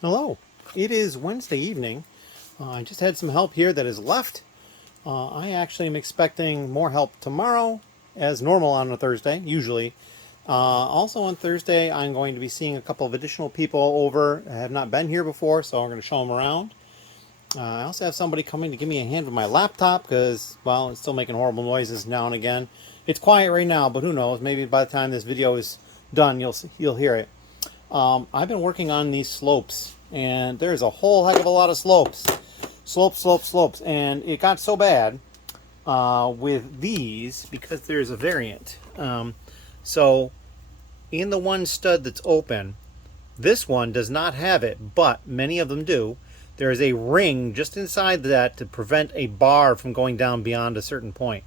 Hello. It is Wednesday evening. I just had some help here that is left. I actually am expecting more help tomorrow, as normal on a Thursday, usually. Also on Thursday, I'm going to be seeing a couple of additional people over. I have not been here before, so I'm going to show them around. I also have somebody coming to give me a hand with my laptop because, well, it's still making horrible noises now and again. It's quiet right now, but who knows? Maybe by the time this video is done, you'll hear it. I've been working on these slopes, and there's a whole heck of a lot of slopes. Slopes. And it got so bad with these because there's a variant. So in the one stud that's open, this one does not have it, but many of them do. There is a ring just inside that to prevent a bar from going down beyond a certain point.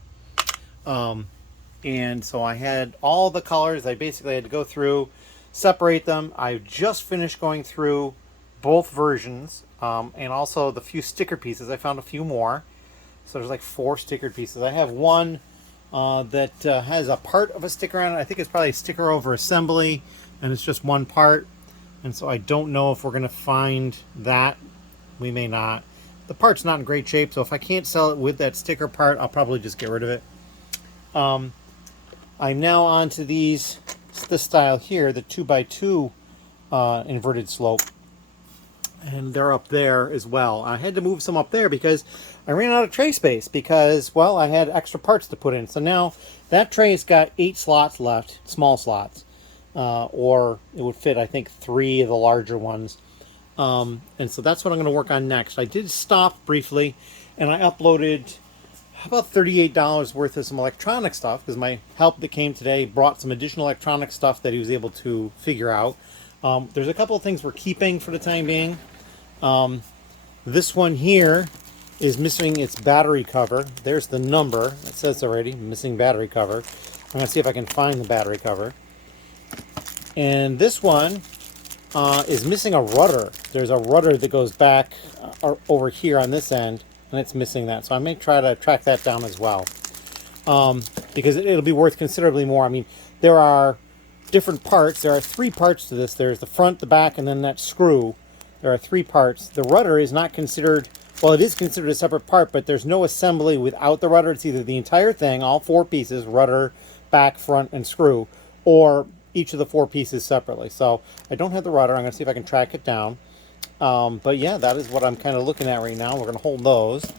And so I had all the colors. I basically had to go through, separate them. I just finished going through both versions, and also the few sticker pieces. I found a few more. So there's like 4 stickered pieces. I have one that has a part of a sticker on it. I think it's probably a sticker over assembly, and it's just one part. And so I don't know if we're going to find that. We may not. The part's not in great shape, so if I can't sell it with that sticker part, I'll probably just get rid of it. I'm now on to this style here, the 2x2 inverted slope. And they're up there as well. I had to move some up there because I ran out of tray space because, well, I had extra parts to put in. So now that tray's got 8 slots left, small slots. Or it would fit, I think, 3 of the larger ones. And so that's what I'm going to work on next. I did stop briefly, and I uploaded about $38 worth of some electronic stuff because my help that came today brought some additional electronic stuff that he was able to figure out. There's a couple of things we're keeping for the time being. This one here is missing its battery cover. There's the number. It says already, missing battery cover. I'm going to see if I can find the battery cover. And this one is missing a rudder. There's a rudder that goes back over here on this end, and it's missing that. So I may try to track that down as well, because it'll be worth considerably more. I mean, there are different parts. There are 3 parts to this. There's the front, the back, and then that screw. There are 3 parts. The rudder is not considered, well, it is considered a separate part, but there's no assembly without the rudder. It's either the entire thing, all 4 pieces, rudder, back, front, and screw, or each of the 4 pieces separately. So I don't have the rudder. I'm going to see if I can track it down. But yeah, that is what I'm kind of looking at right now. We're going to hold those.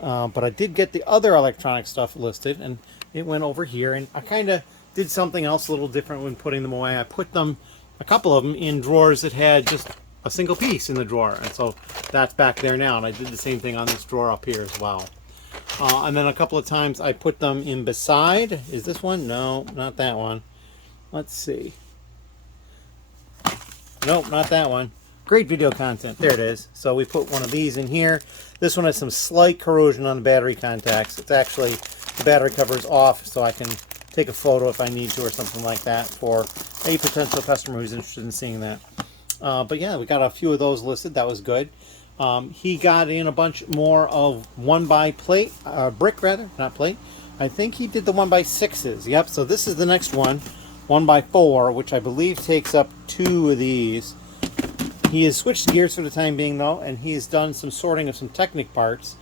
But I did get the other electronic stuff listed, and it went over here. And I kind of did something else a little different when putting them away. I put them, a couple of them, in drawers that had just a single piece in the drawer. And so that's back there now. And I did the same thing on this drawer up here as well. And then a couple of times I put them in beside. Is this one? No, not that one. Let's see. Nope, not that one. Great video content. There it is. So we put one of these in here. This one has some slight corrosion on the battery contacts. It's actually, the battery cover is off, so I can take a photo if I need to or something like that for a potential customer who's interested in seeing that. But yeah, we got a few of those listed. That was good. He got in a bunch more of 1x brick rather, not plate. I think he did the 1x6s. Yep, so this is the next one. 1x4, which I believe takes up 2 of these. He has switched gears for the time being, though, and he has done some sorting of some Technic parts.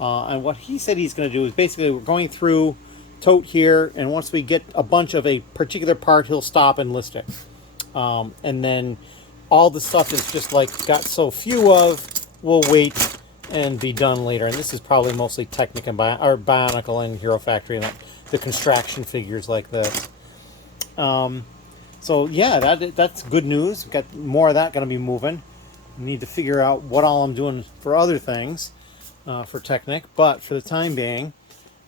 And what he said he's going to do is basically we're going through tote here, and once we get a bunch of a particular part, he'll stop and list it. And then all the stuff is just like got so few of, we'll wait and be done later. And this is probably mostly Technic and Bionicle and Hero Factory, and the construction figures like this. So yeah, that's good news. We've got more of that going to be moving. We need to figure out what all I'm doing for other things for Technic, but for the time being.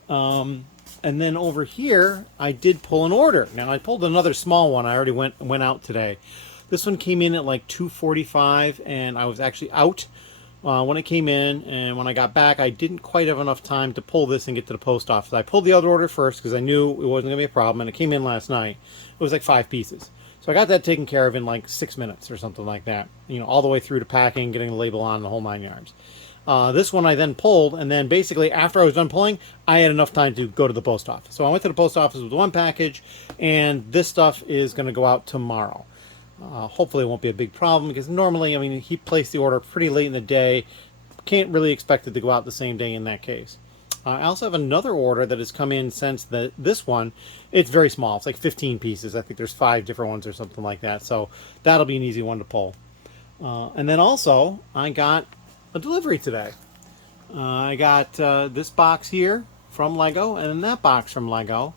And then over here, I did pull an order. Now I pulled another small one. I already went out today. This one came in at like 2:45, and I was actually out when it came in. And when I got back, I didn't quite have enough time to pull this and get to the post office. I pulled the other order first because I knew it wasn't going to be a problem, and it came in last night. It was like 5 pieces. So I got that taken care of in like 6 minutes or something like that. You know, all the way through to packing, getting the label on, the whole 9 yards. This one I then pulled, and then basically after I was done pulling, I had enough time to go to the post office. So I went to the post office with one package, and this stuff is going to go out tomorrow. Hopefully it won't be a big problem, because normally, I mean, he placed the order pretty late in the day. Can't really expect it to go out the same day in that case. I also have another order that has come in since this one. It's very small. It's like 15 pieces. I think there's 5 different ones or something like that. So that'll be an easy one to pull. And then also, I got a delivery today. I got this box here from Lego, and then that box from Lego.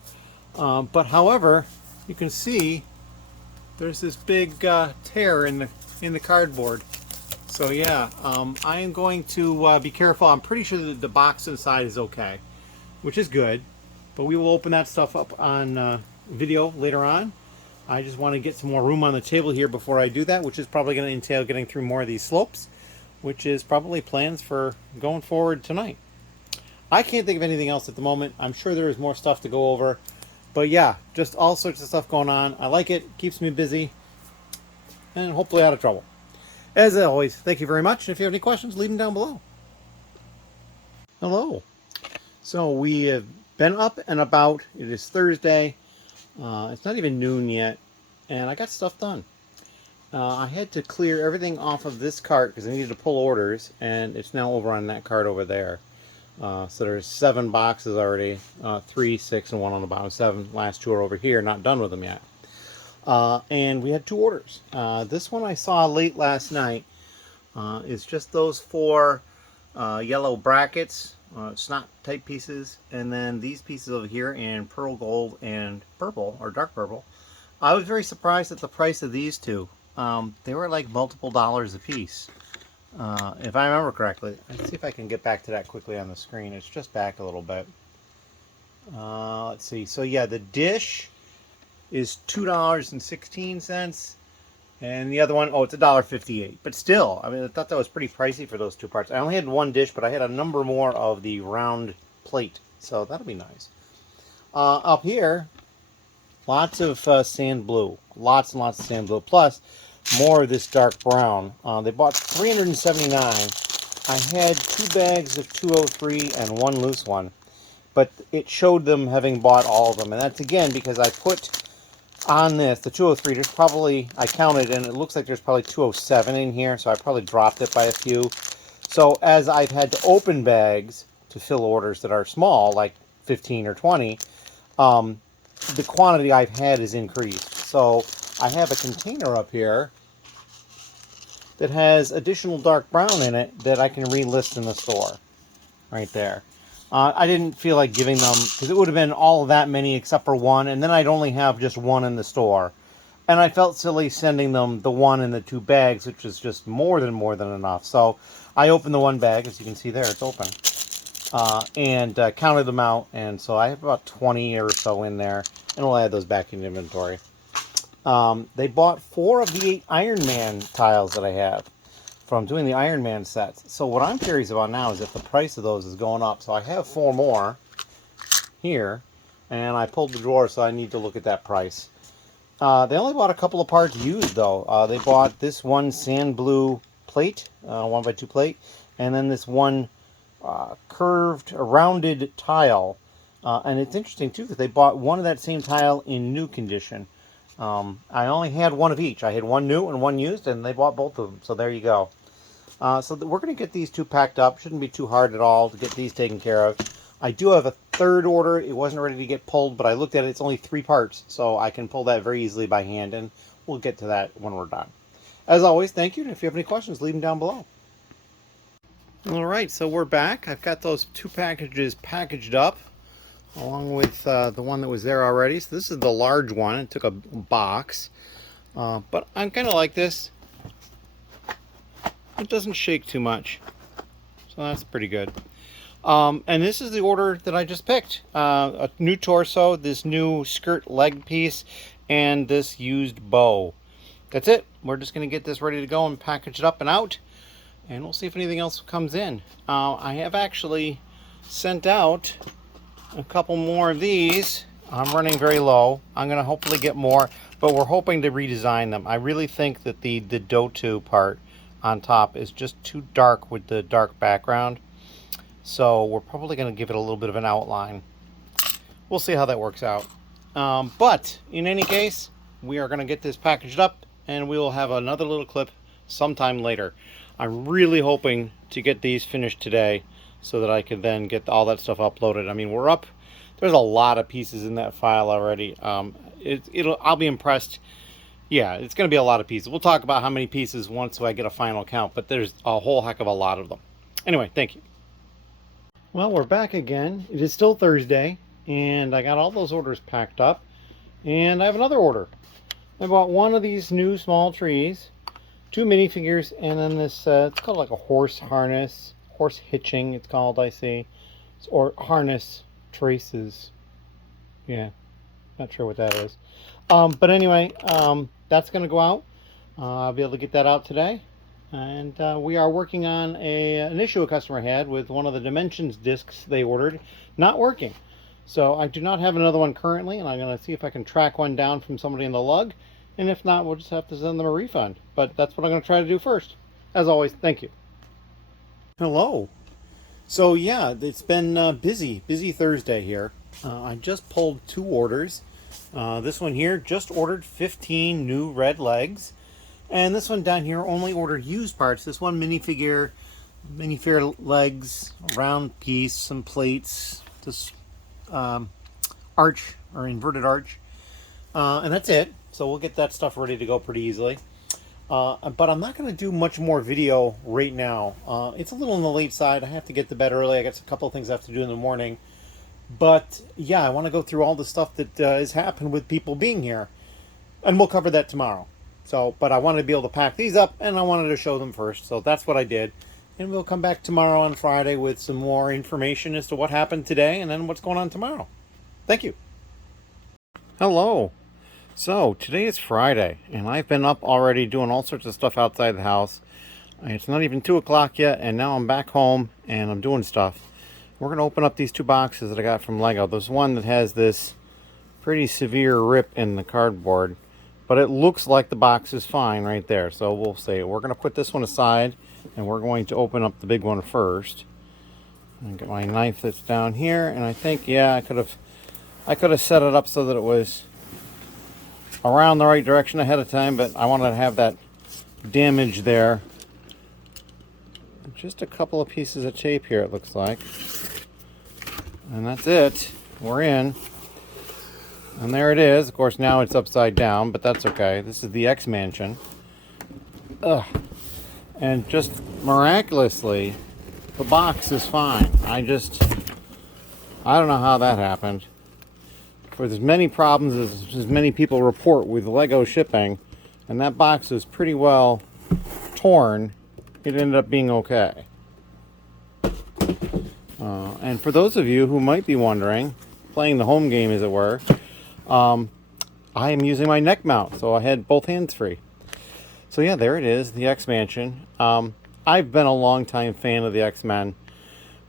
But however, you can see there's this big tear in the cardboard. So yeah, I am going to be careful. I'm pretty sure that the box inside is okay, which is good. But we will open that stuff up on video later on. I just want to get some more room on the table here before I do that, which is probably going to entail getting through more of these slopes, which is probably plans for going forward tonight. I can't think of anything else at the moment. I'm sure there is more stuff to go over. But yeah, just all sorts of stuff going on. I like it. Keeps me busy. And hopefully out of trouble. As always, thank you very much. And if you have any questions, leave them down below. Hello. So we have been up and about. It is Thursday. It's not even noon yet. And I got stuff done. I had to clear everything off of this cart because I needed to pull orders. And it's now over on that cart over there. So there's 7 boxes already. 3, 6, and 1 on the bottom. 7. Last 2 are over here. Not done with them yet. And we had 2 orders. This one I saw late last night is just those 4 yellow brackets, snot type pieces, and then these pieces over here in pearl gold and purple, or dark purple. I was very surprised at the price of these 2. They were like multiple dollars a piece, if I remember correctly. Let's see if I can get back to that quickly on the screen. It's just back a little bit. Let's see. So yeah, the dish is $2.16, and the other one, oh, it's $1.58. But still, I mean, I thought that was pretty pricey for those 2 parts. I only had 1 dish, but I had a number more of the round plate, so that'll be nice. Up here, lots of sand blue, lots and lots of sand blue, plus more of this dark brown. They bought 379. I had 2 bags of 203 and 1 loose one, but it showed them having bought all of them, and that's again because I put on this, the 203, there's probably, I counted, and it looks like there's probably 207 in here, so I probably dropped it by a few. So as I've had to open bags to fill orders that are small, like 15 or 20, the quantity I've had is increased. So I have a container up here that has additional dark brown in it that I can relist in the store, right there. I didn't feel like giving them, because it would have been all of that many except for 1, and then I'd only have just 1 in the store. And I felt silly sending them the 1 in the 2 bags, which is just more than enough. So I opened the 1 bag, as you can see there, it's open, and counted them out, and so I have about 20 or so in there, and we'll add those back in inventory. They bought 4 of the 8 Iron Man tiles that I have from doing the Iron Man sets. So what I'm curious about now is if the price of those is going up. So I have 4 more here, and I pulled the drawer, so I need to look at that price. They only bought a couple of parts used, though. They bought this 1 sand blue plate, 1x2 plate, and then this 1 curved, rounded tile. And it's interesting, too, because they bought 1 of that same tile in new condition. I only had 1 of each. I had 1 new and 1 used, and they bought both of them. So there you go. So we're going to get these 2 packed up. Shouldn't be too hard at all to get these taken care of. I do have a 3rd order. It wasn't ready to get pulled, but I looked at it. It's only 3 parts, so I can pull that very easily by hand, and we'll get to that when we're done. As always, thank you, and if you have any questions, leave them down below. All right, so we're back. I've got those 2 packages packaged up, along with the one that was there already. So this is the large one. It took a box, but I kind of like this. It doesn't shake too much, so that's pretty good. And this is the order that I just picked. A new torso, this new skirt leg piece, and this used bow. That's it. We're just going to get this ready to go and package it up and out, and we'll see if anything else comes in. I have actually sent out a couple more of these. I'm running very low. I'm going to hopefully get more, but we're hoping to redesign them. I really think that the DOTU part on top is just too dark with the dark background, so we're probably going to give it a little bit of an outline. We'll see how that works out. But in any case, we are going to get this packaged up and we will have another little clip sometime later. I'm really hoping to get these finished today so that I could then get all that stuff uploaded. I mean, we're up. There's a lot of pieces in that file already. I'll be impressed. Yeah, it's going to be a lot of pieces. We'll talk about how many pieces once I get a final count, but there's a whole heck of a lot of them. Anyway, thank you. Well, we're back again. It is still Thursday, and I got all those orders packed up, and I have another order. I bought one of these new small trees, 2 minifigures, and then this, it's called like a horse harness, horse hitching, it's called, I see, or harness traces. Yeah, not sure what that is. But anyway, that's going to go out. I'll be able to get that out today. And we are working on an issue a customer had with one of the Dimensions discs they ordered not working. So I do not have another one currently, and I'm going to see if I can track one down from somebody in the lug. And if not, we'll just have to send them a refund. But that's what I'm going to try to do first. As always, thank you. Hello. So yeah, it's been busy Thursday here. I just pulled 2 orders. This one here just ordered 15 new red legs. And this one down here only ordered used parts. This one minifigure legs, round piece, some plates, this arch or inverted arch, and that's it. So we'll get that stuff ready to go pretty easily. But I'm not going to do much more video right now. It's a little on the late side. I have to get to bed early. I got a couple of things I have to do in the morning. But yeah, I want to go through all the stuff that has happened with people being here, and we'll cover that tomorrow. So, but I wanted to be able to pack these up, and I wanted to show them first. So that's what I did. And we'll come back tomorrow on Friday with some more information as to what happened today and then what's going on tomorrow. Thank you. Hello. So today is Friday, and I've been up already doing all sorts of stuff outside the house. It's not even 2 o'clock yet, and now I'm back home and I'm doing stuff. We're going to open up these 2 boxes that I got from Lego. There's one that has this pretty severe rip in the cardboard, but it looks like the box is fine right there. So we'll see. We're going to put this one aside, and we're going to open up the big one first. And get my knife that's down here, and I think, yeah, I could have set it up so that it was around the right direction ahead of time, but I wanted to have that damage there. Just a couple of pieces of tape here, it looks like. And that's it. We're in. And there it is. Of course, now it's upside down, but that's okay. This is the X Mansion. Ugh. And just miraculously, the box is fine. I don't know how that happened. For as many problems as many people report with Lego shipping, and that box is pretty well torn, it ended up being okay. And for those of you who might be wondering, playing the home game as it were, I am using my neck mount, so I had both hands free. So yeah, there it is, the X-Mansion. I've been a long time fan of the X-Men,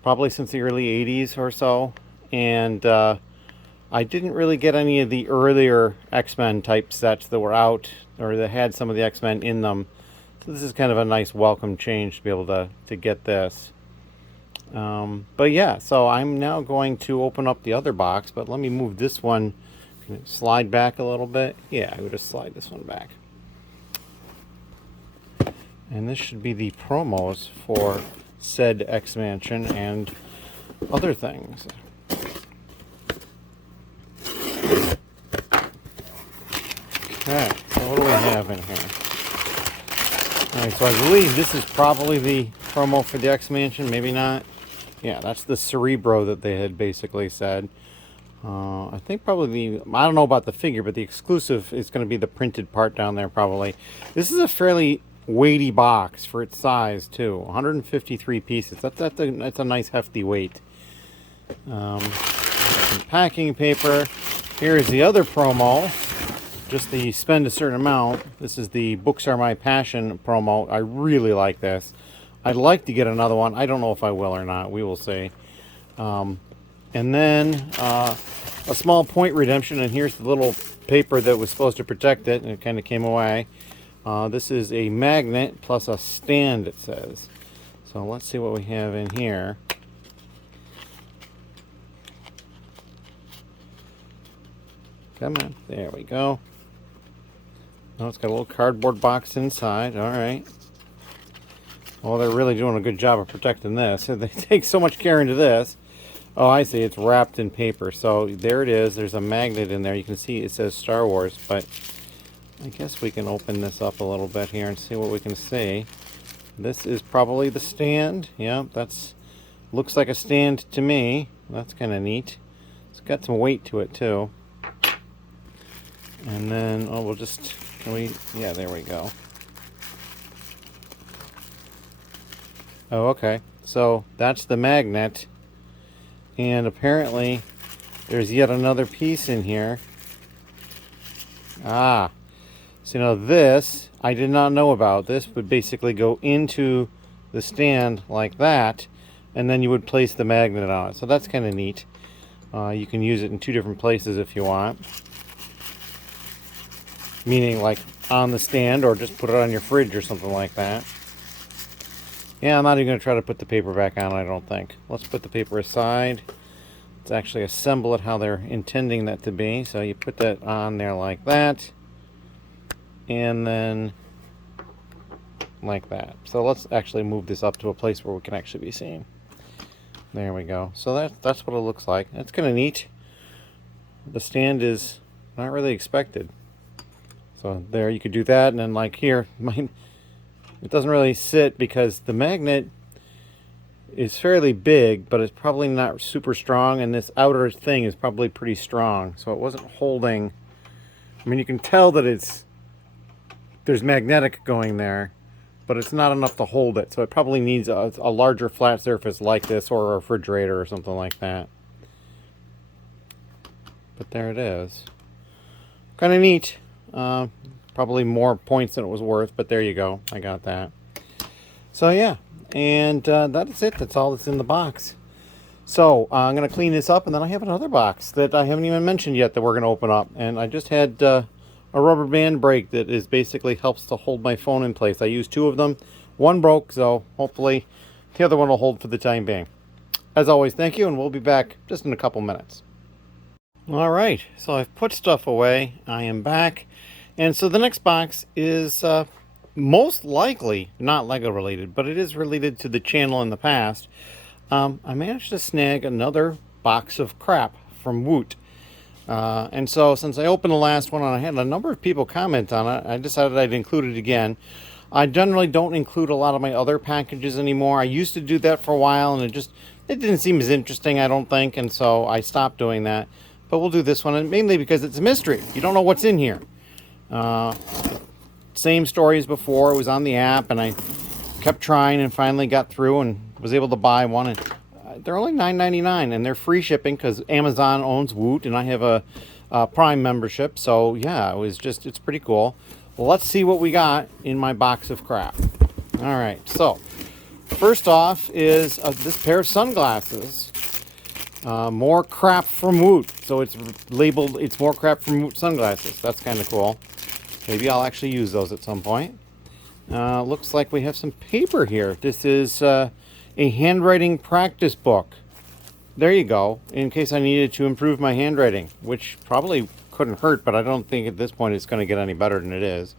probably since the early 80s or so, and I didn't really get any of the earlier X-Men type sets that were out, or that had some of the X-Men in them. So this is kind of a nice welcome change to be able to get this. But yeah, so I'm now going to open up the other box, but let me move this one. Can it slide back a little bit? Yeah, I would just slide this one back. And this should be the promos for said X-Mansion and other things. Okay, so what do we have in here? Alright, so I believe this is probably the promo for the X-Mansion, maybe not. Yeah, that's the Cerebro that they had basically said. I think probably I don't know about the figure, but the exclusive is going to be the printed part down there probably. This is a fairly weighty box for its size too. 153 pieces. That's a nice hefty weight. Some packing paper. Here's the other promo. Just the spend a certain amount. This is the Books Are My Passion promo. I really like this. I'd like to get another one. I don't know if I will or not. We will see. And then a small point redemption, and here's the little paper that was supposed to protect it, and it kind of came away. This is a magnet plus a stand, it says. So let's see what we have in here. Come on, there we go. Oh, it's got a little cardboard box inside. All right. Well, they're really doing a good job of protecting this. They take so much care into this. Oh, I see. It's wrapped in paper. So there it is. There's a magnet in there. You can see it says Star Wars, but I guess we can open this up a little bit here and see what we can see. This is probably the stand. Yeah, that's looks like a stand to me. That's kind of neat. It's got some weight to it too. And then, oh, we'll just, yeah, there we go. Oh, okay. So that's the magnet. And apparently there's yet another piece in here. Ah. So now this, I did not know about. This would basically go into the stand like that, and then you would place the magnet on it. So that's kind of neat. You can use it in two different places if you want. Meaning like on the stand, or just put it on your fridge or something like that. Yeah, I'm not even going to try to put the paper back on, I don't think. Let's put the paper aside. Let's actually assemble it how they're intending that to be. So you put that on there like that. And then like that. So let's actually move this up to a place where we can actually be seen. There we go. So that's what it looks like. It's kind of neat. The stand is not really expected. So there, you could do that, and then like here, it doesn't really sit because the magnet is fairly big, but it's probably not super strong, and this outer thing is probably pretty strong. So it wasn't holding. I mean, you can tell that there's magnetic going there, but it's not enough to hold it. So it probably needs a larger flat surface like this, or a refrigerator or something like that. But there it is. Kind of neat. Probably more points than it was worth, but there you go. I got that. So yeah, and that is it. That's all that's in the box. So I'm going to clean this up, and then I have another box that I haven't even mentioned yet that we're going to open up. And I just had a rubber band break that is basically helps to hold my phone in place. I used two of them. One broke, so hopefully the other one will hold for the time being. As always, thank you, and we'll be back just in a couple minutes. All right, so I've put stuff away. I am back. And so the next box is most likely not Lego related, but it is related to the channel in the past. I managed to snag another box of crap from Woot. And so since I opened the last one and I had a number of people comment on it, I decided I'd include it again. I generally don't include a lot of my other packages anymore. I used to do that for a while, and it didn't seem as interesting, I don't think, and so I stopped doing that. But we'll do this one, and mainly because it's a mystery. You don't know what's in here. Same story as before. It was on the app, and I kept trying and finally got through and was able to buy one. And they're only $9.99, and they're free shipping because Amazon owns Woot, and I have a Prime membership. So yeah, it's pretty cool. Well, let's see what we got in my box of crap. All right, so first off is this pair of sunglasses. More crap from Woot. So it's labeled, it's more crap from Woot sunglasses. That's kind of cool. Maybe I'll actually use those at some point. Looks like we have some paper here. This is a handwriting practice book. There you go. In case I needed to improve my handwriting, which probably couldn't hurt, but I don't think at this point it's going to get any better than it is.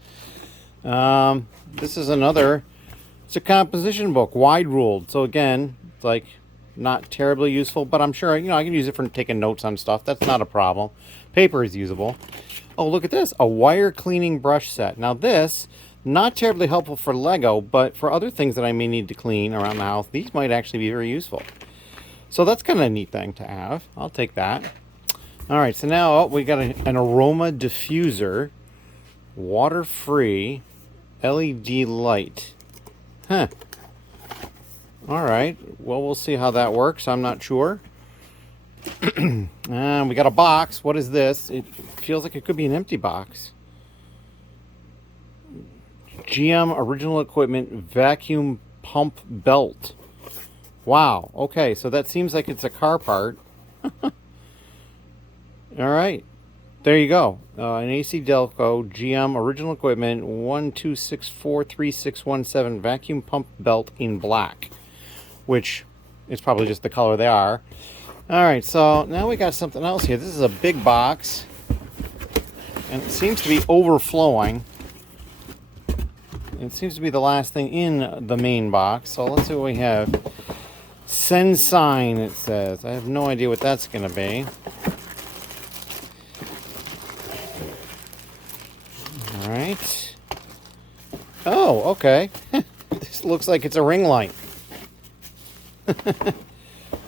This is it's a composition book, wide ruled. So again, it's like not terribly useful, but I'm sure, I can use it for taking notes on stuff. That's not a problem. Paper is usable. Oh, look at this, a wire cleaning brush set. Now this, not terribly helpful for Lego, but for other things that I may need to clean around the house, these might actually be very useful. So that's kind of a neat thing to have. I'll take that. All right, so now we got an aroma diffuser, water-free LED light. Huh. All right, well, we'll see how that works. I'm not sure. And we got a box. What is this? It feels like it could be an empty box. GM original equipment vacuum pump belt. Wow. Okay, so that seems like it's a car part. All right. There you go. An AC Delco GM original equipment 12643617 vacuum pump belt in black, which is probably just the color they are. All right, so now we got something else here. This is a big box, and it seems to be overflowing. It seems to be the last thing in the main box. So let's see what we have. Send sign, it says. I have no idea what that's going to be. All right. Oh, okay. This looks like it's a ring light.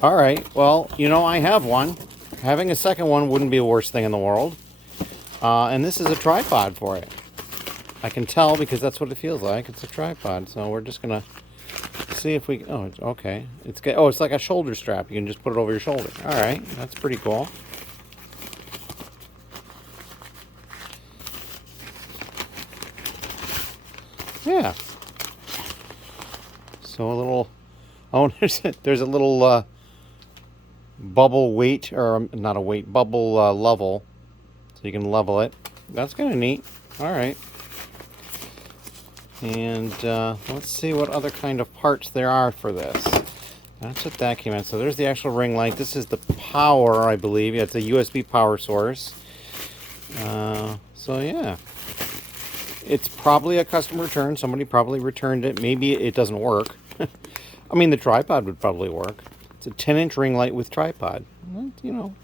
All right. Well, you know, I have one. Having a second one wouldn't be the worst thing in the world. And this is a tripod for it. I can tell because that's what it feels like. It's a tripod. So we're just going to see if we... Oh, okay. It's like a shoulder strap. You can just put it over your shoulder. All right. That's pretty cool. Yeah. So a little... Oh, there's a little bubble weight, or not a weight, bubble level. So you can level it. That's kind of neat. All right. And let's see what other kind of parts there are for this. That's what that came in. So there's the actual ring light. This is the power, I believe. Yeah, it's a USB power source. So yeah. It's probably a custom return. Somebody probably returned it. Maybe it doesn't work. I mean, the tripod would probably work. It's a 10-inch ring light with tripod. You know,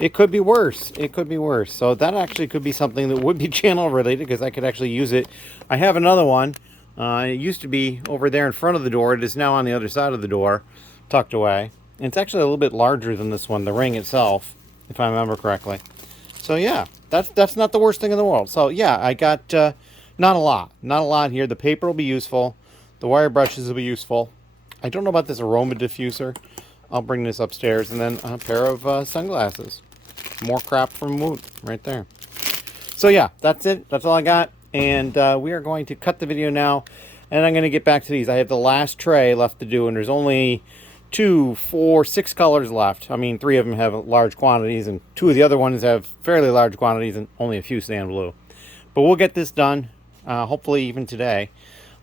it could be worse. It could be worse. So that actually could be something that would be channel related because I could actually use it. I have another one. It used to be over there in front of the door. It is now on the other side of the door, tucked away. And it's actually a little bit larger than this one, the ring itself, if I remember correctly. So yeah, that's not the worst thing in the world. So yeah, I got not a lot here. The paper will be useful. The wire brushes will be useful. I don't know about this aroma diffuser. I'll bring this upstairs. And then a pair of sunglasses. More crap from Woot right there. So yeah, that's it. That's all I got. And we are going to cut the video now. And I'm going to get back to these. I have the last tray left to do. And there's only 2, 4, 6 colors left. I mean, 3 of them have large quantities. And 2 of the other ones have fairly large quantities. And only a few stand blue. But we'll get this done. Hopefully even today.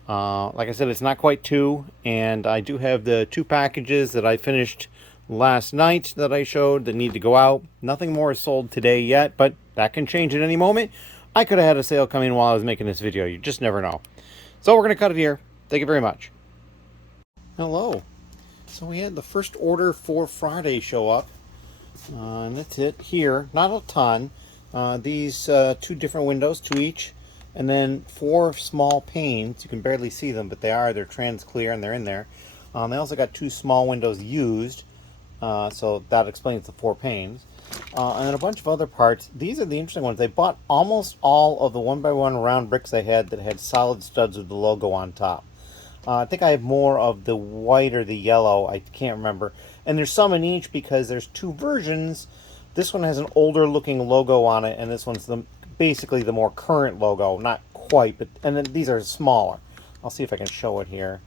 Like I said, it's not quite 2, and I do have the 2 packages that I finished last night that I showed that need to go out. Nothing more is sold today yet, but that can change at any moment. I could have had a sale come in while I was making this video. You just never know. So we're going to cut it here. Thank you very much. Hello. So we had the first order for Friday show up, and that's it here. Not a ton. These 2 different windows, 2 each. And then 4 small panes. You can barely see them, but they're trans clear and they're in there. They also got 2 small windows used, so that explains the 4 panes. And then a bunch of other parts. These are the interesting ones. They bought almost all of the 1x1 round bricks they had that had solid studs with the logo on top. I think I have more of the white or the yellow. I can't remember. And there's some in each because there's 2 versions. This one has an older looking logo on it, and this one's basically the more current logo. Not quite, but and then these are smaller. I'll see if I can show it here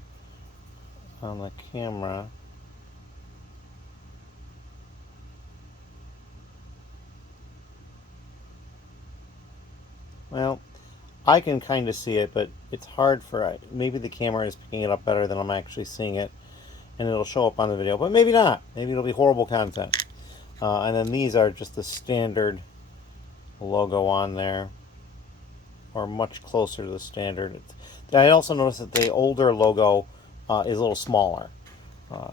on the camera. Well, I can kind of see it, but it's hard for... Maybe the camera is picking it up better than I'm actually seeing it, and it'll show up on the video. But maybe not. Maybe it'll be horrible content. And then these are just the standard logo on there, or much closer to the standard. I also noticed that the older logo is a little smaller.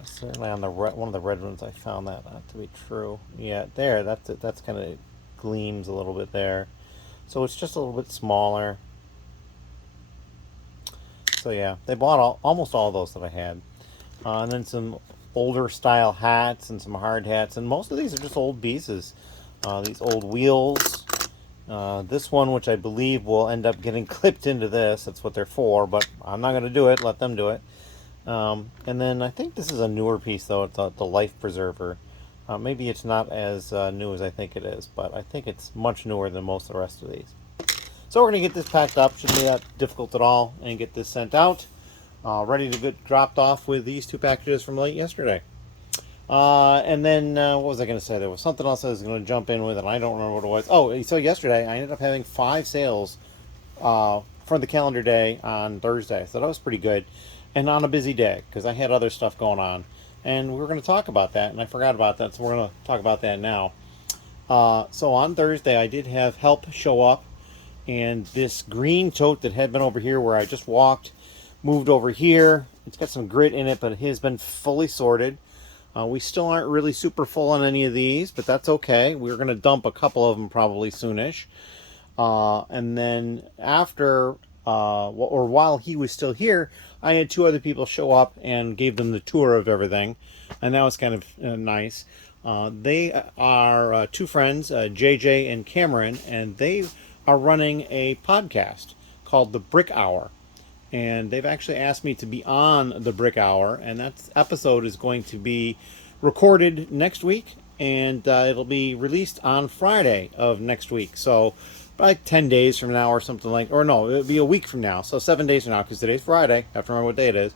Certainly on the one of the red ones, I found that not to be true. Yeah, there. That's kind of gleams a little bit there. So it's just a little bit smaller. So yeah, they bought almost all those that I had. And then some older style hats and some hard hats. And most of these are just old pieces. These old wheels. This one, which I believe will end up getting clipped into this. That's what they're for, but I'm not going to do it. Let them do it. And then I think this is a newer piece, though. It's the Life Preserver. Maybe it's not as new as I think it is, but I think it's much newer than most of the rest of these. So we're going to get this packed up. Shouldn't be that difficult at all, and get this sent out. Ready to get dropped off with these 2 packages from late yesterday. And then, what was I going to say? There was something else I was going to jump in with, and I don't remember what it was. Oh, so yesterday I ended up having 5 sales for the calendar day on Thursday. So that was pretty good. And on a busy day, because I had other stuff going on. And we were going to talk about that, and I forgot about that, so we're going to talk about that now. So on Thursday, I did have help show up. and this green tote that had been over here where I just walked moved over here. It's got some grit in it, but it has been fully sorted. We still aren't really super full on any of these, but that's okay. We're going to dump a couple of them probably soonish. And then after, or while he was still here, I had two other people show up and gave them the tour of everything. And that was kind of nice. They are two friends, JJ and Cameron, and they are running a podcast called The Brick Hour. And they've actually asked me to be on the Brick Hour, and that episode is going to be recorded next week, and it'll be released on Friday of next week. So like 10 days from now or something like, or no, it'll be a week from now. So 7 days from now, because today's Friday. I have to remember what day it is.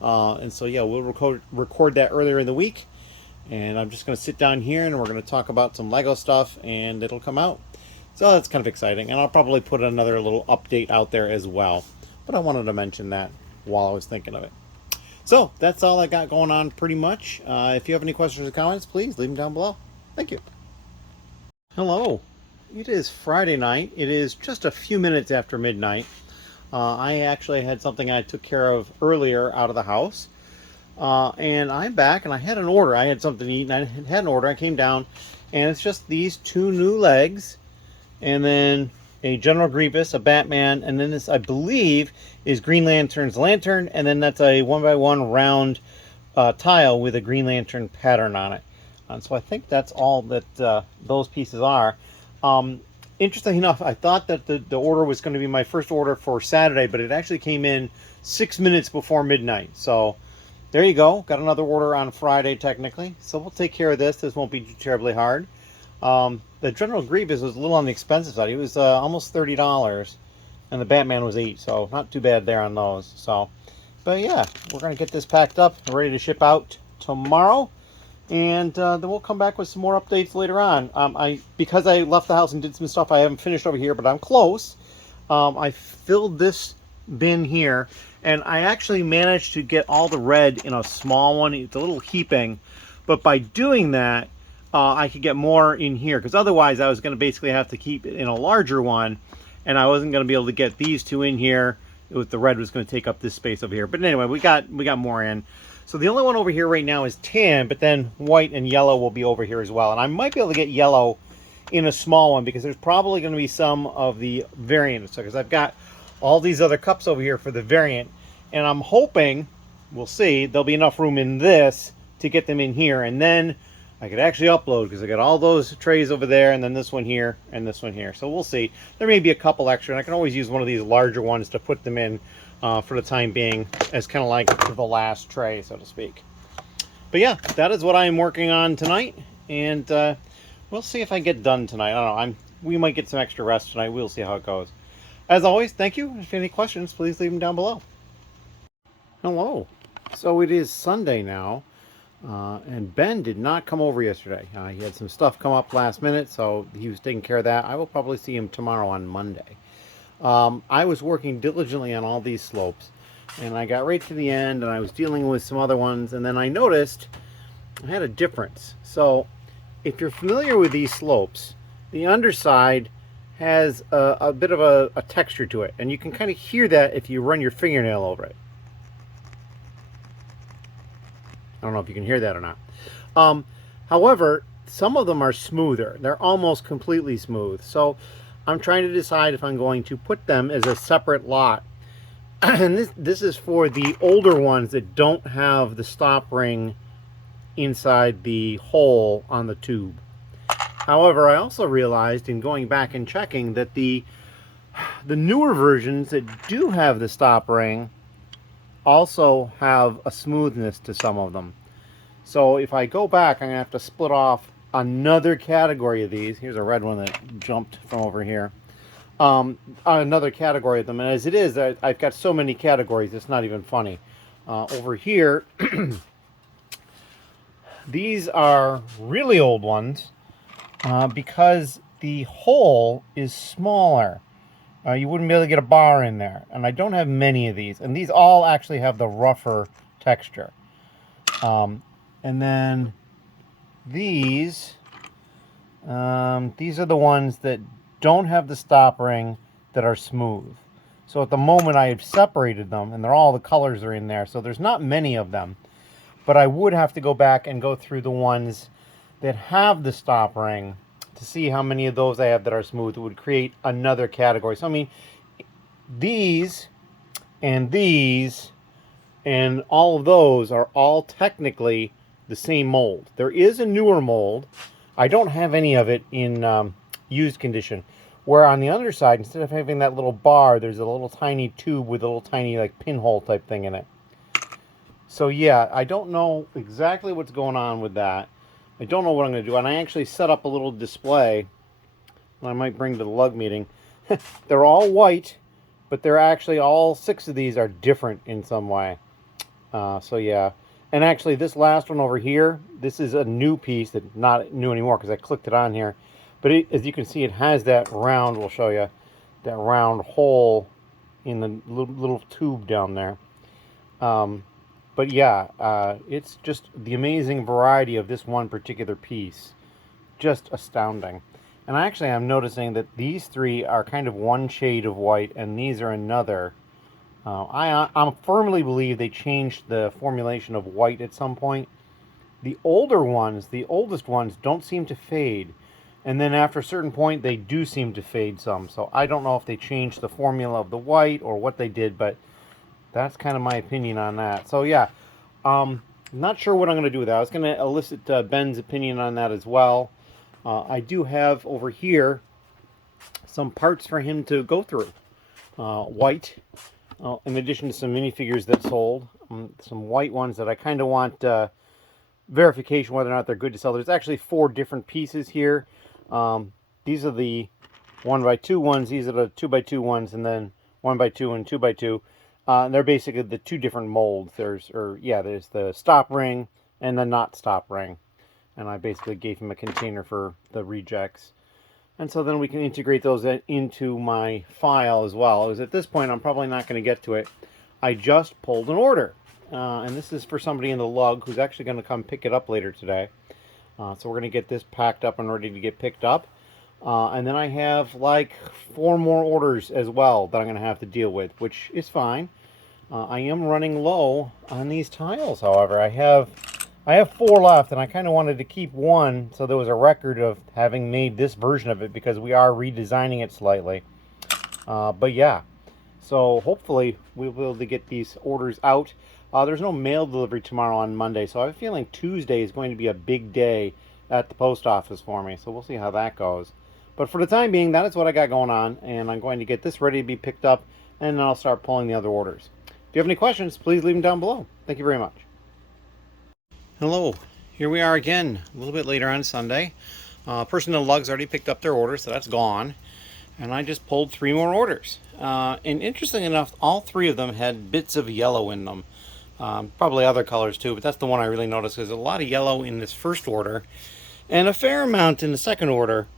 And so yeah, we'll record that earlier in the week. And I'm just going to sit down here and we're going to talk about some Lego stuff, and it'll come out. So that's kind of exciting. And I'll probably put another little update out there as well. But I wanted to mention that while I was thinking of it. So that's all I got going on pretty much. If you have any questions or comments, please leave them down below. Thank you. Hello. It is Friday night. It is just a few minutes after midnight. I actually had something I took care of earlier out of the house. And I'm back, and I had an order. I had something to eat, and I had an order. I came down, and it's just these two new legs, and then a General Grievous, a Batman, and then this, I believe, is Green Lantern's lantern, and then that's a 1x1 round tile with a Green Lantern pattern on it. And so I think that's all that those pieces are. Interestingly enough, I thought that the order was going to be my first order for Saturday, but it actually came in 6 minutes before midnight. So there you go. Got another order on Friday, technically. So we'll take care of this. This won't be too terribly hard. The General Grievous was a little on the expensive side. He was almost $30, and the Batman was $8, so not too bad there on those. So, but yeah, we're going to get this packed up and ready to ship out tomorrow, and then we'll come back with some more updates later on. Because I left the house and did some stuff, I haven't finished over here, but I'm close. I filled this bin here, and I actually managed to get all the red in a small one. It's a little heaping, but by doing that, I could get more in here, because otherwise I was going to basically have to keep it in a larger one, and I wasn't going to be able to get these two in here. With the red was going to take up this space over here. But anyway, we got more in. So the only one over here right now is tan, but then white and yellow will be over here as well. And I might be able to get yellow in a small one, because there's probably going to be some of the variants. Because I've got all these other cups over here for the variant, and I'm hoping, we'll see, there'll be enough room in this to get them in here, and then I could actually upload, because I got all those trays over there, and then this one here, and this one here. So we'll see. There may be a couple extra, and I can always use one of these larger ones to put them in for the time being, as kind of like the last tray, so to speak. But yeah, that is what I'm working on tonight, and we'll see if I get done tonight. I don't know. We might get some extra rest tonight. We'll see how it goes. As always, thank you. If you have any questions, please leave them down below. Hello. So it is Sunday now. And Ben did not come over yesterday. He had some stuff come up last minute, so he was taking care of that. I will probably see him tomorrow on Monday. I was working diligently on all these slopes, and I got right to the end, and I was dealing with some other ones, and then I noticed I had a difference. So if you're familiar with these slopes, the underside has a bit of a texture to it, and you can kind of hear that if you run your fingernail over it. I don't know if you can hear that or not. However, some of them are smoother. They're almost completely smooth. So I'm trying to decide if I'm going to put them as a separate lot. And this is for the older ones that don't have the stop ring inside the hole on the tube. However, I also realized in going back and checking that the newer versions that do have the stop ring also have a smoothness to some of them. So if I go back, I'm going to have to split off another category of these. Here's a red one that jumped from over here. Another category of them. And as it is, I've got so many categories, it's not even funny. Over here, these are really old ones because the hole is smaller. You wouldn't be able to get a bar in there. And I don't have many of these. And these all actually have the rougher texture. And then these are the ones that don't have the stop ring. that are smooth. So at the moment I have separated them, and all the colors are in there, so there's not many of them. But I would have to go back and go through the ones that have the stop ring to see how many of those I have that are smooth. It would create another category. So I mean, these and all of those are all technically the same mold. There is a newer mold. I don't have any of it in used condition. Where on the underside, instead of having that little bar, there's a little tiny tube with a little tiny like pinhole type thing in it. So yeah, I don't know exactly what's going on with that. I don't know what I'm going to do. And I actually set up a little display I might bring to the lug meeting. They're all white, but they're actually, all 6 of these are different in some way. So yeah. And actually this last one over here, this is a new piece that's not new anymore because I clicked it on here. But as you can see, it has that round, we'll show you, that round hole in the little tube down there. But yeah, it's just the amazing variety of this one particular piece. Just astounding. And actually I'm noticing that these 3 are kind of one shade of white and these are another. I firmly believe they changed the formulation of white at some point. The older ones, the oldest ones, don't seem to fade. And then after a certain point, they do seem to fade some. So I don't know if they changed the formula of the white or what they did, but that's kind of my opinion on that. So yeah, not sure what I'm going to do with that. I was going to elicit Ben's opinion on that as well. I do have over here some parts for him to go through. White, in addition to some minifigures that sold. Some white ones that I kind of want verification whether or not they're good to sell. There's actually 4 different pieces here. These are the 1x2 ones, these are the 2x2 ones, and then 1x2 and 2x2. And they're basically the 2 different molds. There's the stop ring and the not stop ring. And I basically gave him a container for the rejects. And so then we can integrate those into my file as well. Because at this point, I'm probably not going to get to it. I just pulled an order. And this is for somebody in the lug who's actually going to come pick it up later today. So we're going to get this packed up and ready to get picked up. And then I have like 4 more orders as well that I'm going to have to deal with, which is fine. I am running low on these tiles, however. I have 4 left, and I kind of wanted to keep 1 so there was a record of having made this version of it because we are redesigning it slightly. But yeah, so hopefully we'll be able to get these orders out. There's no mail delivery tomorrow on Monday, so I have a feeling Tuesday is going to be a big day at the post office for me, so we'll see how that goes. But for the time being, that is what I got going on, and I'm going to get this ready to be picked up, and then I'll start pulling the other orders. If you have any questions, please leave them down below. Thank you very much. Hello, here we are again, a little bit later on Sunday. Person in the lug's already picked up their order, so that's gone. And I just pulled 3 more orders. And interesting enough, all 3 of them had bits of yellow in them. Probably other colors too, but that's the one I really noticed. There's a lot of yellow in this first order, and a fair amount in the second order,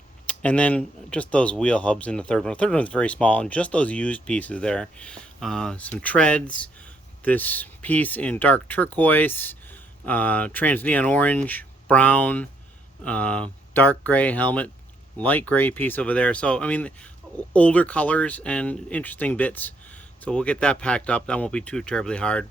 and then just those wheel hubs in the third one. The third one's very small, and just those used pieces there. Some treads, this piece in dark turquoise, trans neon orange, brown, dark gray helmet, light gray piece over there. So I mean, older colors and interesting bits. So we'll get that packed up. That won't be too terribly hard.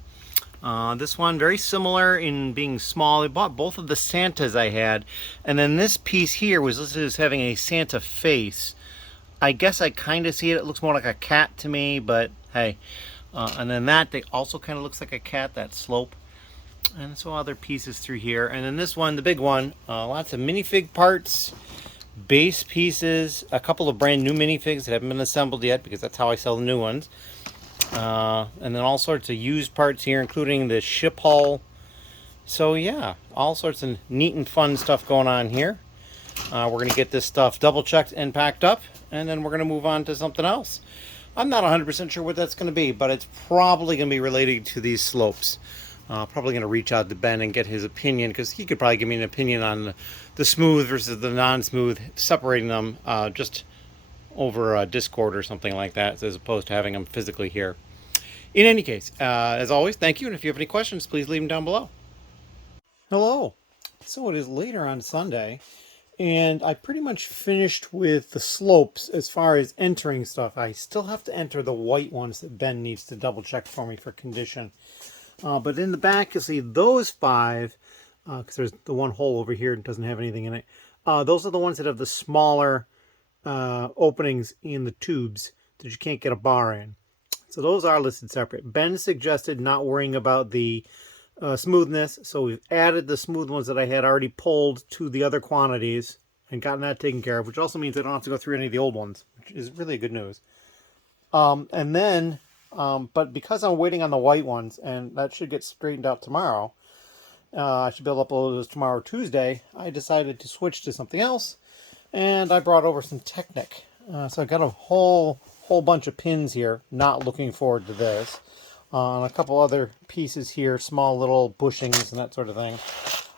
This one very similar in being small. I bought both of the Santas I had, and then this piece here was listed as having a Santa face. I guess I kind of see it. It looks more like a cat to me, but hey. And then that they also kind of looks like a cat, that slope. And so other pieces through here. And then this one, the big one, lots of minifig parts, base pieces, a couple of brand new minifigs that haven't been assembled yet because that's how I sell the new ones. And then all sorts of used parts here, including the ship hull. So yeah, all sorts of neat and fun stuff going on here. We're going to get this stuff double checked and packed up, and then we're going to move on to something else. I'm not 100% sure what that's going to be, but it's probably going to be related to these slopes. Probably going to reach out to Ben and get his opinion, because he could probably give me an opinion on the smooth versus the non-smooth, separating them just over Discord or something like that, as opposed to having them physically here. In any case, as always, thank you, and if you have any questions, please leave them down below. Hello. So it is later on Sunday, And I pretty much finished with the slopes as far as entering stuff. I still have to enter the white ones that Ben needs to double check for me for condition. But in the back, you'll see those 5, because there's the one hole over here that doesn't have anything in it. Those are the ones that have the smaller openings in the tubes that you can't get a bar in. So those are listed separate. Ben suggested not worrying about the smoothness, so we've added the smooth ones that I had already pulled to the other quantities and gotten that taken care of, which also means I don't have to go through any of the old ones, which is really good news. And then, but because I'm waiting on the white ones, and that should get straightened out tomorrow, I should be able to upload those tomorrow, Tuesday, I decided to switch to something else, and I brought over some Technic. So I got a whole bunch of pins here, not looking forward to this. And a couple other pieces here, small little bushings and that sort of thing.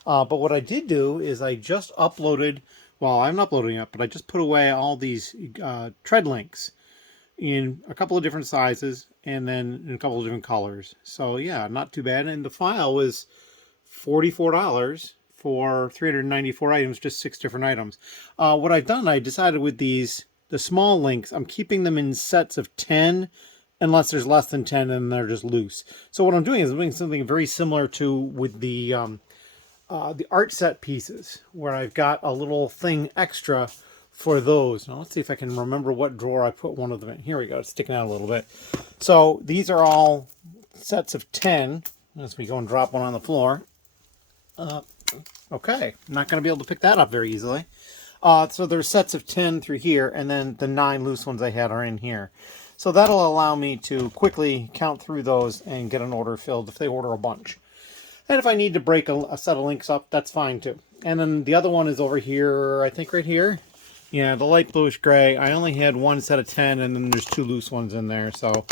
But what I did do is I just uploaded, well, I'm not uploading it, but I just put away all these tread links in a couple of different sizes and then in a couple of different colors. So yeah, not too bad. And the file was $44 for 394 items, just 6 different items. What I've done, I decided with these, the small links, I'm keeping them in sets of 10, unless there's less than 10 and they're just loose. So what I'm doing is I'm doing something very similar to with the art set pieces, where I've got a little thing extra for those. Now let's see if I can remember what drawer I put one of them in. Here we go, it's sticking out a little bit. So these are all sets of 10. As we go and drop one on the floor. Okay, I'm not going to be able to pick that up very easily. So there's sets of 10 through here, and then the 9 loose ones I had are in here. So that'll allow me to quickly count through those and get an order filled if they order a bunch. And if I need to break a set of links up, that's fine too. And then the other one is over here, I think right here. Yeah, the light bluish gray. I only had one set of 10, and then there's 2 loose ones in there. So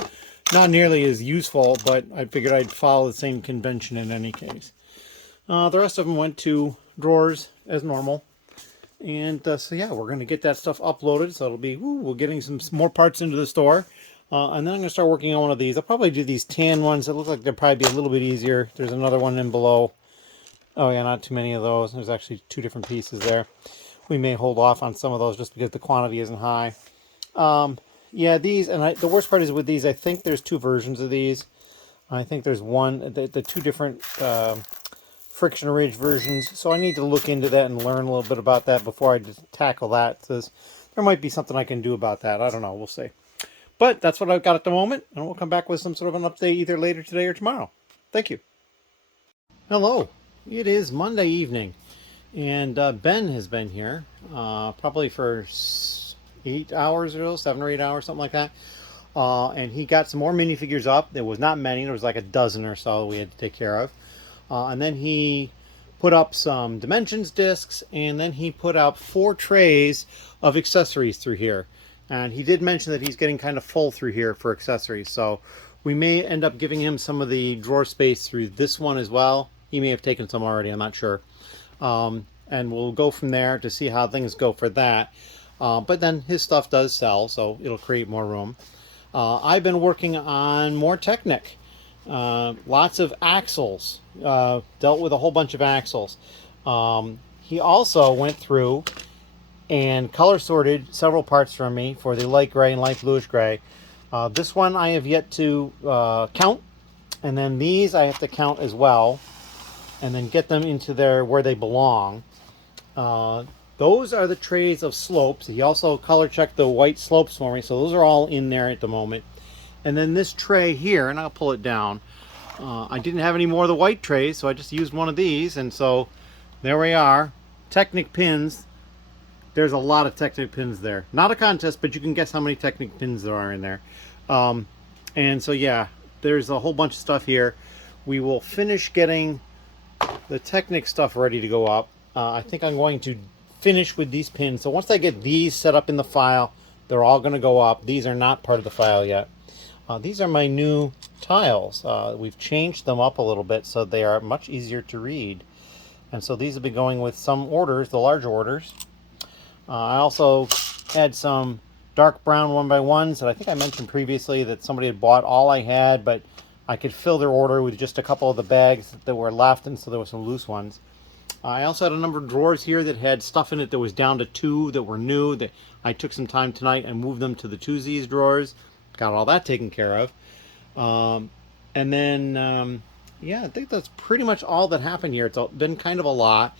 not nearly as useful, but I figured I'd follow the same convention in any case. The rest of them went to drawers as normal. And so yeah, we're going to get that stuff uploaded. So it'll be, we're getting some more parts into the store. And then I'm going to start working on one of these. I'll probably do these tan ones that look like they'll probably be a little bit easier. There's another one in below. Oh yeah, not too many of those. There's actually 2 different pieces there. We may hold off on some of those just because the quantity isn't high. Yeah, these, and the worst part is with these, I think there's 2 versions of these. I think there's one, the 2 different friction ridge versions. So I need to look into that and learn a little bit about that before I just tackle that. So there might be something I can do about that. I don't know. We'll see. But that's what I've got at the moment, and we'll come back with some sort of an update either later today or tomorrow. Thank you. Hello. It is Monday evening, and Ben has been here probably for 8 hours or so, 7 or 8 hours, something like that. And he got some more minifigures up. There was not many. There was like a dozen or so we had to take care of. And then he put up some Dimensions discs, and then he put out 4 trays of accessories through here. And he did mention that he's getting kind of full through here for accessories. So we may end up giving him some of the drawer space through this one as well. He may have taken some already, I'm not sure. And we'll go from there to see how things go for that. But then his stuff does sell, so it'll create more room. I've been working on more Technic. Lots of axles. Dealt with a whole bunch of axles. He also went through and color sorted several parts for me for the light gray and light bluish gray. This one I have yet to count, and then these I have to count as well, and then get them into where they belong. Those are the trays of slopes. He also color checked the white slopes for me, so those are all in there at the moment. And then this tray here, and I'll pull it down. I didn't have any more of the white trays, so I just used one of these, and so there we are. Technic pins. There's a lot of Technic pins there. Not a contest, but you can guess how many Technic pins there are in there. And so yeah, there's a whole bunch of stuff here. We will finish getting the Technic stuff ready to go up. I think I'm going to finish with these pins. So once I get these set up in the file, they're all going to go up. These are not part of the file yet. These are my new tiles. We've changed them up a little bit so they are much easier to read. And so these will be going with some orders, the larger orders. I also had some dark brown 1x1s that I think I mentioned previously that somebody had bought all I had, but I could fill their order with just a couple of the bags that were left, and so there were some loose ones. I also had a number of drawers here that had stuff in it that was down to 2 that were new. That I took some time tonight and moved them to the 2Z's drawers. Got all that taken care of. And then, yeah, I think that's pretty much all that happened here. It's been kind of a lot.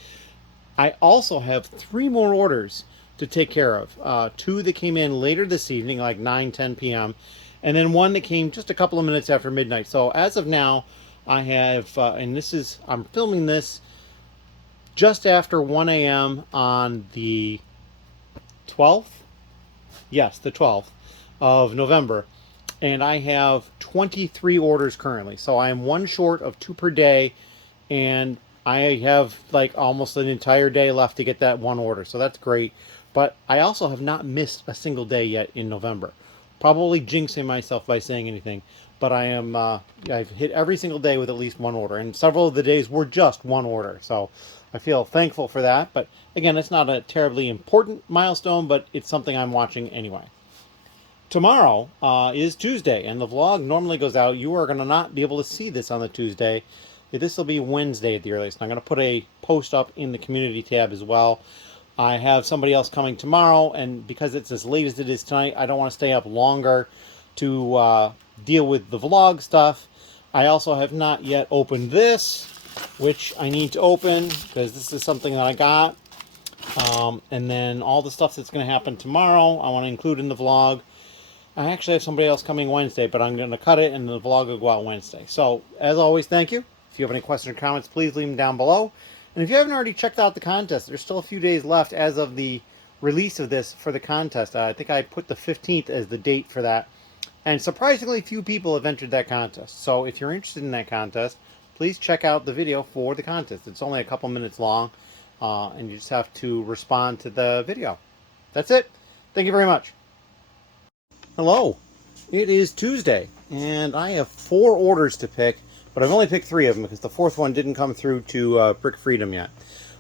I also have 3 more orders to take care of. 2 that came in later this evening, like 9, 10 p.m., and then 1 that came just a couple of minutes after midnight. So as of now, I have, and this is, I'm filming this just after 1 a.m. on the 12th? Yes, the 12th of November. And I have 23 orders currently. So I am 1 short of 2 per day, and I have like almost an entire day left to get that 1 order. So that's great. But I also have not missed a single day yet in November. Probably jinxing myself by saying anything, but I am, I've hit every single day with at least 1 order, and several of the days were just 1 order. So I feel thankful for that. But again, it's not a terribly important milestone, but it's something I'm watching anyway. Tomorrow is Tuesday, and the vlog normally goes out. You are going to not be able to see this on the Tuesday. This will be Wednesday at the earliest. I'm going to put a post up in the community tab as well. I have somebody else coming tomorrow, and because it's as late as it is tonight, I don't want to stay up longer to deal with the vlog stuff. I also have not yet opened this, which I need to open because this is something that I got. And then all the stuff that's going to happen tomorrow, I want to include in the vlog. I actually have somebody else coming Wednesday, but I'm going to cut it and the vlog will go out Wednesday. So, as always, thank you. If you have any questions or comments, please leave them down below. And if you haven't already checked out the contest, there's still a few days left as of the release of this for the contest. I think I put the 15th as the date for that. And surprisingly few people have entered that contest. So if you're interested in that contest, please check out the video for the contest. It's only a couple minutes long, and you just have to respond to the video. That's it. Thank you very much. Hello. It is Tuesday, and I have 4 orders to pick, but I've only picked 3 of them because the 4th one didn't come through to Brick Freedom yet.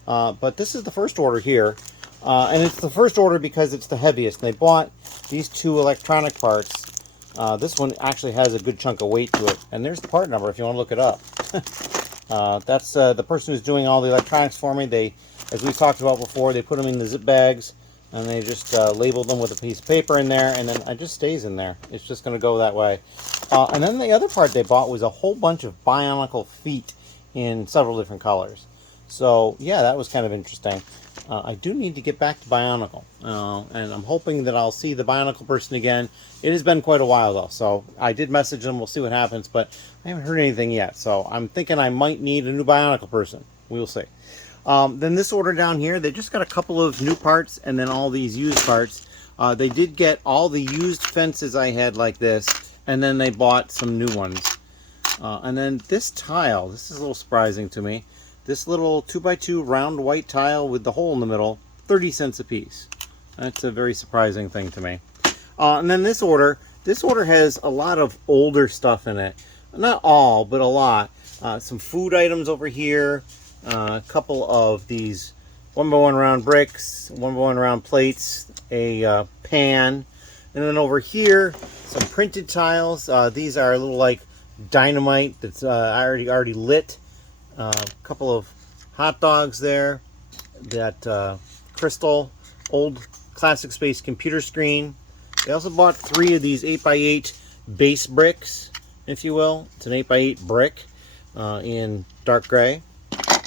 But this is the first order here, and it's the first order because it's the heaviest. And they bought these 2 electronic parts. This one actually has a good chunk of weight to it, and there's the part number if you want to look it up. That's the person who's doing all the electronics for me. They, as we talked about before, they put them in the zip bags, and they just labeled them with a piece of paper in there, and then it just stays in there. It's just going to go that way. And then the other part they bought was a whole bunch of Bionicle feet in several different colors. So yeah, that was kind of interesting. I do need to get back to Bionicle, and I'm hoping that I'll see the Bionicle person again. It has been quite a while though, so I did message them. We'll see what happens, but I haven't heard anything yet. So I'm thinking I might need a new Bionicle person. We'll see. Then this order down here, they just got a couple of new parts and then all these used parts. They did get all the used fences I had like this, and then they bought some new ones. And then this tile, this is a little surprising to me. This little 2x2 round white tile with the hole in the middle, 30 cents a piece. That's a very surprising thing to me. And then this order has a lot of older stuff in it. Not all, but a lot. Some food items over here, a couple of these 1x1 round bricks, 1x1 round plates, a pan, and then over here, some printed tiles. These are a little like dynamite that's already lit. A couple of hot dogs there, that crystal old classic space computer screen. They also bought 3 of these 8x8 base bricks, if you will. It's an 8x8 brick in dark gray,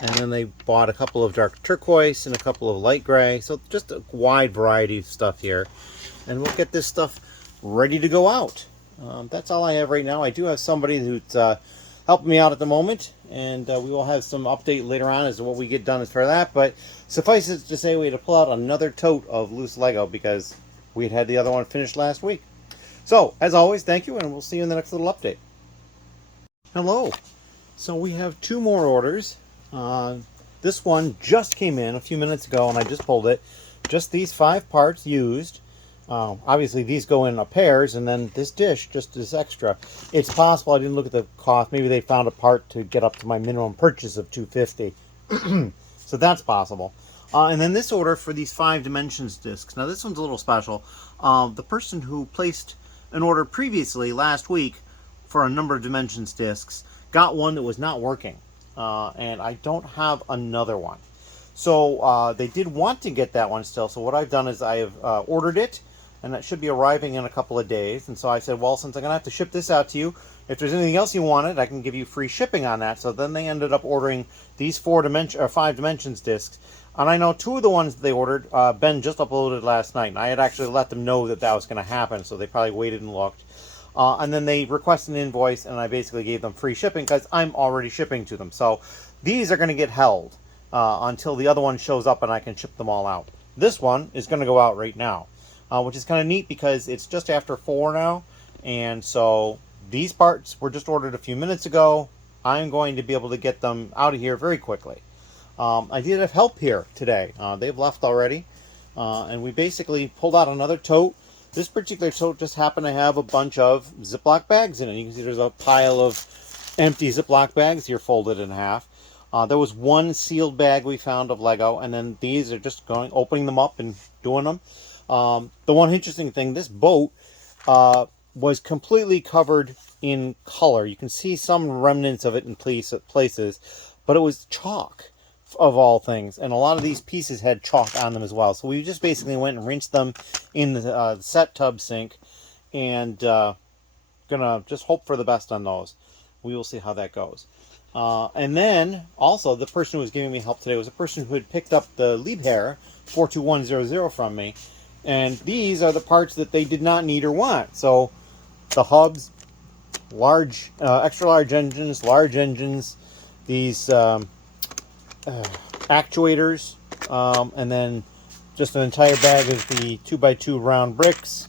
and then they bought a couple of dark turquoise and a couple of light gray. So just a wide variety of stuff here, and we'll get this stuff ready to go out. That's all I have right now. I do have somebody who's helping me out at the moment, and we will have some update later on as to what we get done as for that. But suffice it to say, we had to pull out another tote of loose Lego because we had the other one finished last week. So as always, thank you, and we'll see you in the next little update. Hello. So we have 2 more orders. This one just came in a few minutes ago, and I just pulled it. Just these 5 parts used. Obviously these go in pairs, and then this dish just is extra. It's possible I didn't look at the cost. Maybe they found a part to get up to my minimum purchase of $250. So that's possible. And then this order for these 5 Dimensions discs. Now this one's a little special. The person who placed an order previously last week for a number of Dimensions discs got one that was not working. And I don't have another one. So they did want to get that one still. So what I've done is I have ordered it, and that should be arriving in a couple of days. And so I said, well, since I'm going to have to ship this out to you, if there's anything else you wanted, I can give you free shipping on that. So then they ended up ordering these 5 dimensions discs. And I know 2 of the ones that they ordered, Ben just uploaded last night. And I had actually let them know that that was going to happen, so they probably waited and looked. And then they requested an invoice, and I basically gave them free shipping because I'm already shipping to them. So these are going to get held until the other one shows up and I can ship them all out. This one is going to go out right now, which is kind of neat because it's just after 4 now. And so these parts were just ordered a few minutes ago. I'm going to be able to get them out of here very quickly. I did have help here today. They've left already. And we basically pulled out another tote. This particular tote just happened to have a bunch of Ziploc bags in it. You can see there's a pile of empty Ziploc bags here folded in half. There was one sealed bag we found of Lego, and then these are just opening them up and doing them. The one interesting thing, this boat was completely covered in color. You can see some remnants of it in places, but it was chalk of all things, and a lot of these pieces had chalk on them as well. So we just basically went and rinsed them in the set tub sink, and gonna just hope for the best on those. We will see how that goes. And then also the person who was giving me help today was a person who had picked up the Liebherr 42100 from me, and these are the parts that they did not need or want. So the hubs, large, extra large engines, these actuators, and then just an entire bag of the 2x2 round bricks,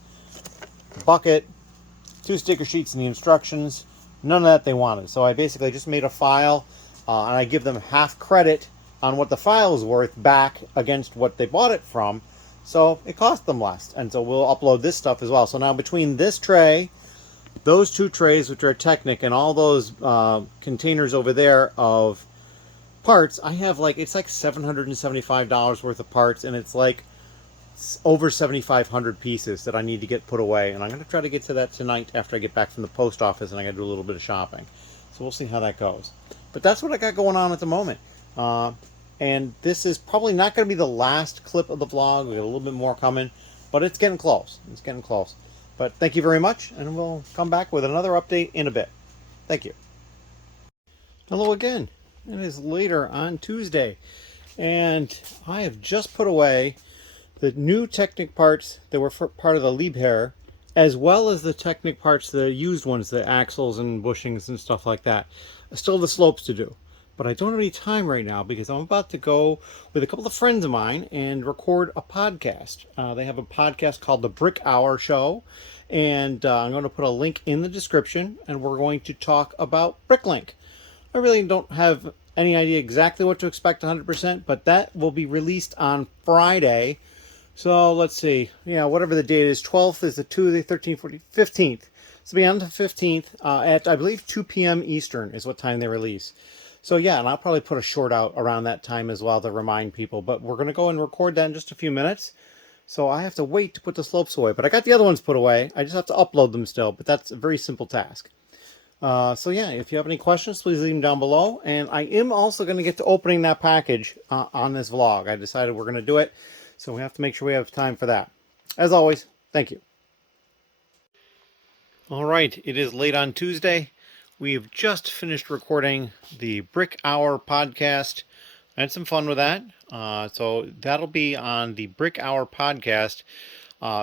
bucket, 2 sticker sheets and the instructions. None of that they wanted. So I basically just made a file, and I give them half credit on what the file is worth back against what they bought it from. So it cost them less. And so we'll upload this stuff as well. So now between this tray, those 2 trays, which are Technic, and all those containers over there of parts, I have it's like $775 worth of parts, and it's like over 7,500 pieces that I need to get put away. And I'm going to try to get to that tonight after I get back from the post office, and I got to do a little bit of shopping. So we'll see how that goes. But that's what I got going on at the moment. And this is probably not going to be the last clip of the vlog. We got a little bit more coming, but it's getting close. It's getting close. But thank you very much, and we'll come back with another update in a bit. Thank you. Hello again. It is later on Tuesday, and I have just put away the new Technic parts that were part of the Liebherr, as well as the Technic parts, the used ones, the axles and bushings and stuff like that. I still have the slopes to do, but I don't have any time right now because I'm about to go with a couple of friends of mine and record a podcast. They have a podcast called The Brick Hour Show, and I'm going to put a link in the description, and we're going to talk about Bricklink. I really don't have any idea exactly what to expect 100%, but that will be released on Friday. So let's see. Yeah, whatever the date is. 12th is the Tuesday, 13th, 14th, 15th. So be on the 15th at, I believe, 2 p.m. Eastern is what time they release. So yeah, and I'll probably put a short out around that time as well to remind people. But we're going to go and record that in just a few minutes. So I have to wait to put the slopes away. But I got the other ones put away. I just have to upload them still. But that's a very simple task. So yeah, if you have any questions, please leave them down below. And I am also going to get to opening that package on this vlog. I decided we're going to do it, so we have to make sure we have time for that. As always, thank you. All right, it is late on Tuesday. We've just finished recording the Brick Hour podcast. I had some fun with that. So that'll be on the Brick Hour podcast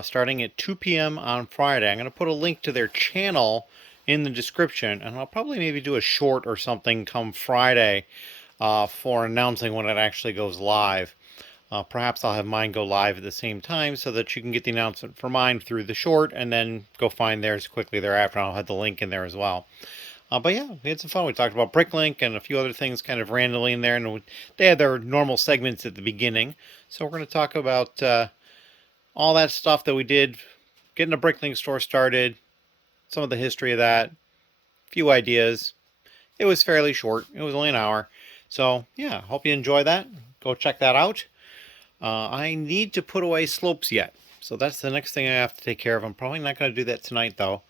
starting at 2 p.m. on Friday. I'm going to put a link to their channel in the description, and I'll probably maybe do a short or something come Friday for announcing when it actually goes live. Perhaps I'll have mine go live at the same time so that you can get the announcement for mine through the short and then go find theirs quickly thereafter. I'll have the link in there as well. But yeah, we had some fun. We talked about Bricklink and a few other things kind of randomly in there, and they had their normal segments at the beginning. So we're going to talk about all that stuff that we did, getting a Bricklink store started, some of the history of that, a few ideas. It was fairly short. It was only an hour. So yeah, hope you enjoy that. Go check that out. I need to put away slopes yet. So that's the next thing I have to take care of. I'm probably not going to do that tonight though.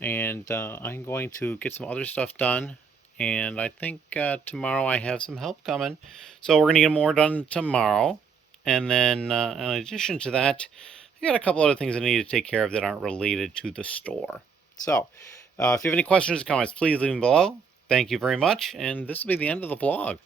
And I'm going to get some other stuff done and I think tomorrow I have some help coming. So we're going to get more done tomorrow. And then in addition to that, I got a couple other things I need to take care of that aren't related to the store. So if you have any questions or comments, please leave them below. Thank you very much, and this will be the end of the vlog.